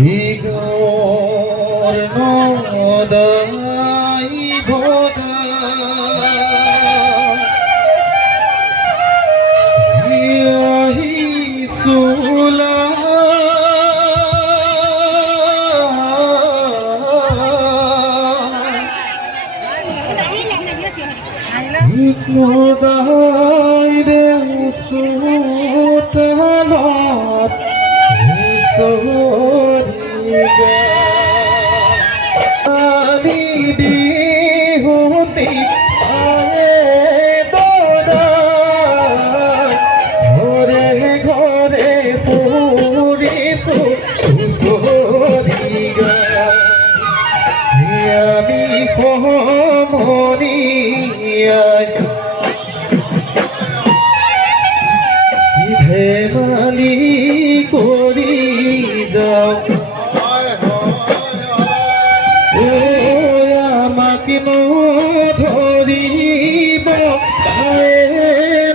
Igor no dai boda yahi sula no dai de usutalot soriga ani bihoti ae doda ঘরে ঘরে ফুরিছো সরিগা আমি কমনিয়া ধেমালি করি যাও আমাকে ধরিব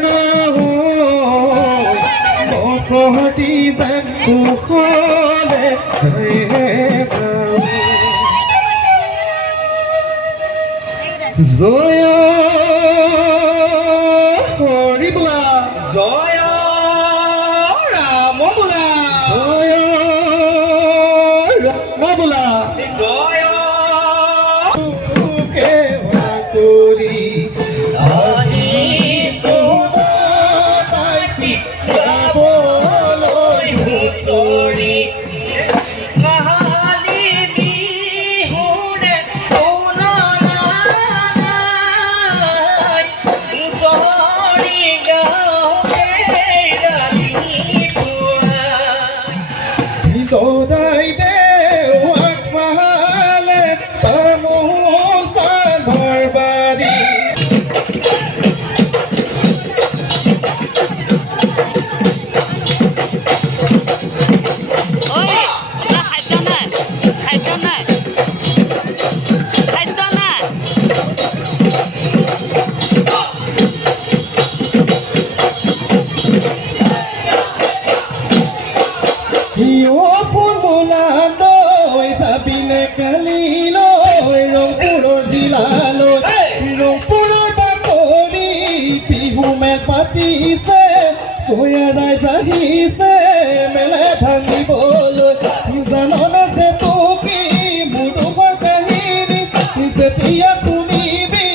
না বছৰটি যেন কুশলে জয় হৰি বোলা জয় ৰাম বোলা জয় ৰাম বোলা জয় সেৱা কৰি আহিছো তাইক গাবলৈ হুঁচৰি Dodai deu akmale tamul panor bari Oi, haidana. Hiyo formulando sabine kalilo rongpuro zilalo rongpuro bakoli pihumel patise koya rai sahise mele bhangi bolo janona se toki mudukor kahini setia tumi bi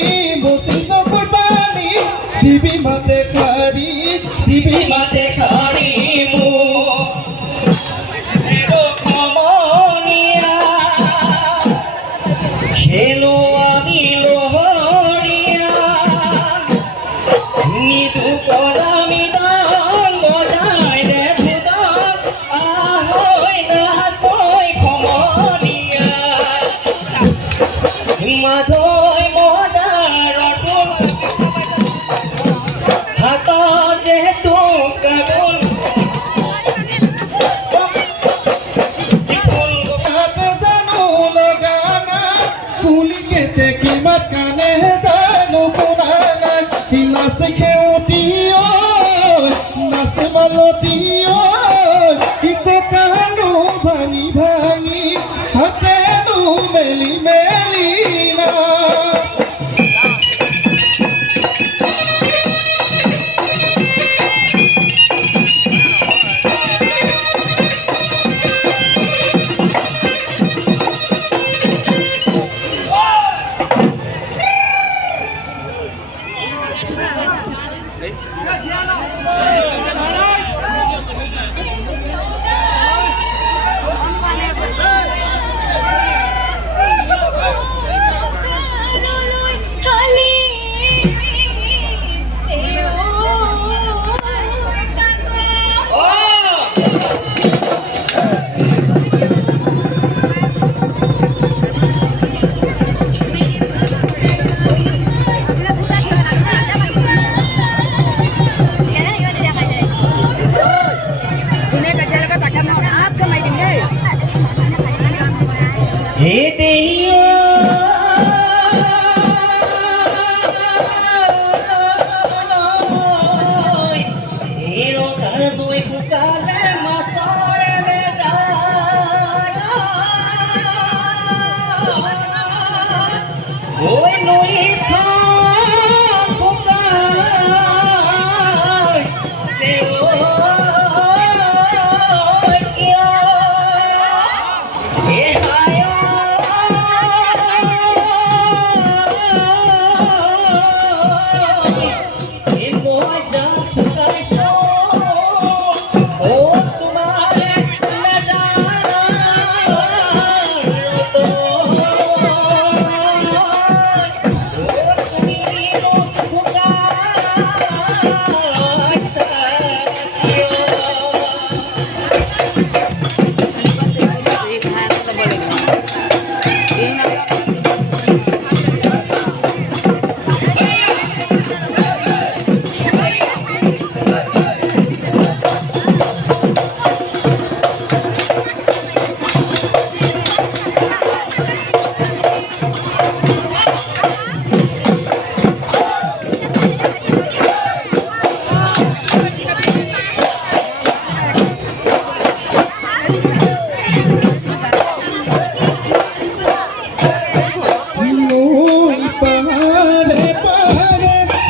bosiso kurbani dibi mate khari mo খেলো আমি লোহরিয়া নিদু করামি দান বজাই রে ভুদান আহই না সই খমনিয়া মাধৈ মদার হাত যেহেতু কাগল কিমাত কানে জানো কোনানা নাচ খেউটিও নাচ মালতিও ইকো কানো ভাঙি ভাঙি হাতেনো মেলি মেলি না